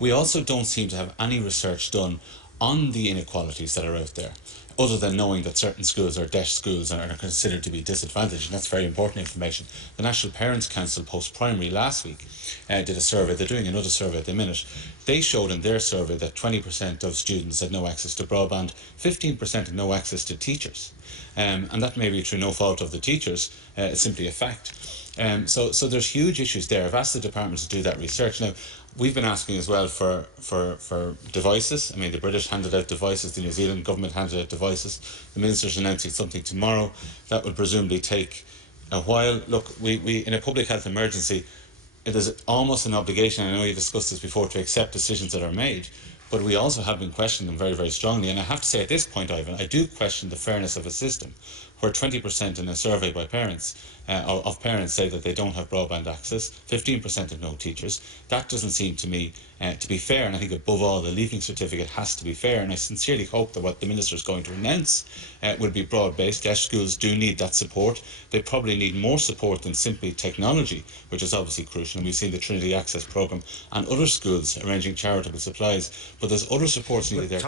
We also don't seem to have any research done on the inequalities that are out there, other than knowing that certain schools are Deis schools and are considered to be disadvantaged, and that's very important information. The National Parents Council post-primary last week did a survey. They're doing another survey at the minute. They showed in their survey that 20% of students had no access to broadband, 15% had no access to teachers. And that may be through no fault of the teachers, it's simply a fact. So there's huge issues there. I've asked the department to do that research. Now, we've been asking as well for devices. I mean, the British handed out devices, the New Zealand government handed out devices. The minister's announcing something tomorrow that will presumably take a while. Look, we in a public health emergency, it is almost an obligation, I know you discussed this before, to accept decisions that are made, but we also have been questioning them very, very strongly. And I have to say at this point, Ivan, I do question the fairness of a system where 20% in a survey by parents of parents say that they don't have broadband access, 15% have no teachers. That doesn't seem to me to be fair, and I think above all the Leaving Certificate has to be fair, and I sincerely hope that what the Minister is going to announce will be broad-based. Yes, schools do need that support. They probably need more support than simply technology, which is obviously crucial, and we've seen the Trinity Access Programme and other schools arranging charitable supplies, but there's other supports needed there.